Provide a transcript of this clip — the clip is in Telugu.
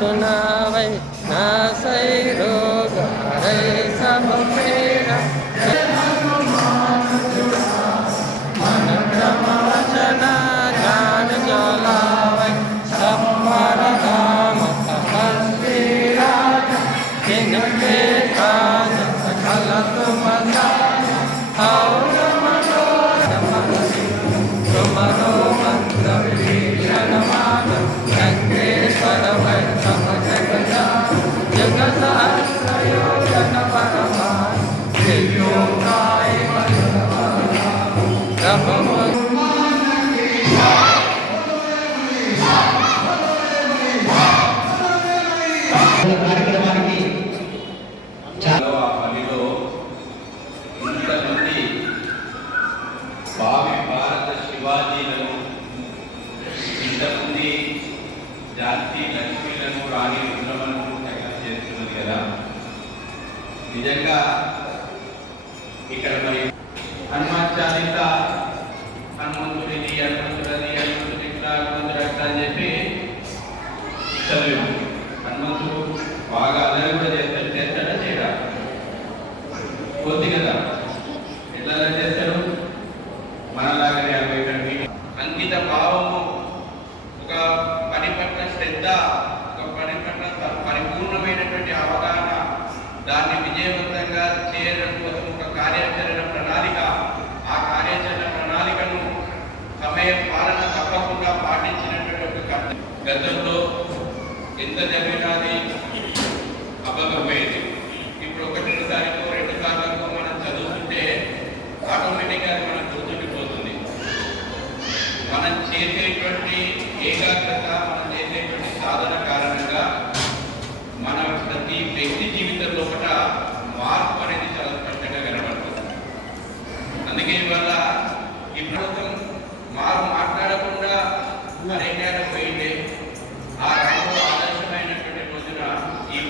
सुनावै ना జాతి లక్ష్మీలను రాణి రుద్రమను తయారు చేస్తున్నది కదా నిజంగా ఇక్కడ మరి హనుమాన్ చాలీసా హనుమంతుడిది హనుమంతుడది హనుమంతుడి ఇట్లా హనుమంతుడు అట్లా అని చెప్పి చదివాం హనుమంతుడు బాగా అల్లరి కూడా చేస్తాడు. చేస్తాడా? చేయడా? కొద్ది కదా. ఎట్లా అల్లరి చేస్తాడు? మనలాగానే యాభై కంటే అంకిత భావము ఒక పని పట్ల శ్రద్ధ ఒక పని పట్ల పరిపూర్ణమైనటువంటి అవగాహన దాన్ని ఎంత జరిగినది అవ్వకపోయేది ఇప్పుడు ఒకటి సార్లు రెండు సార్లకు మనం చదువుతుంటే ఆటోమేటిక్గా అది మనకు గుర్తుండిపోతుంది. మనం చేసేటువంటి ఏకాగ్రత మనం చేసేటువంటి సాధన కారణంగా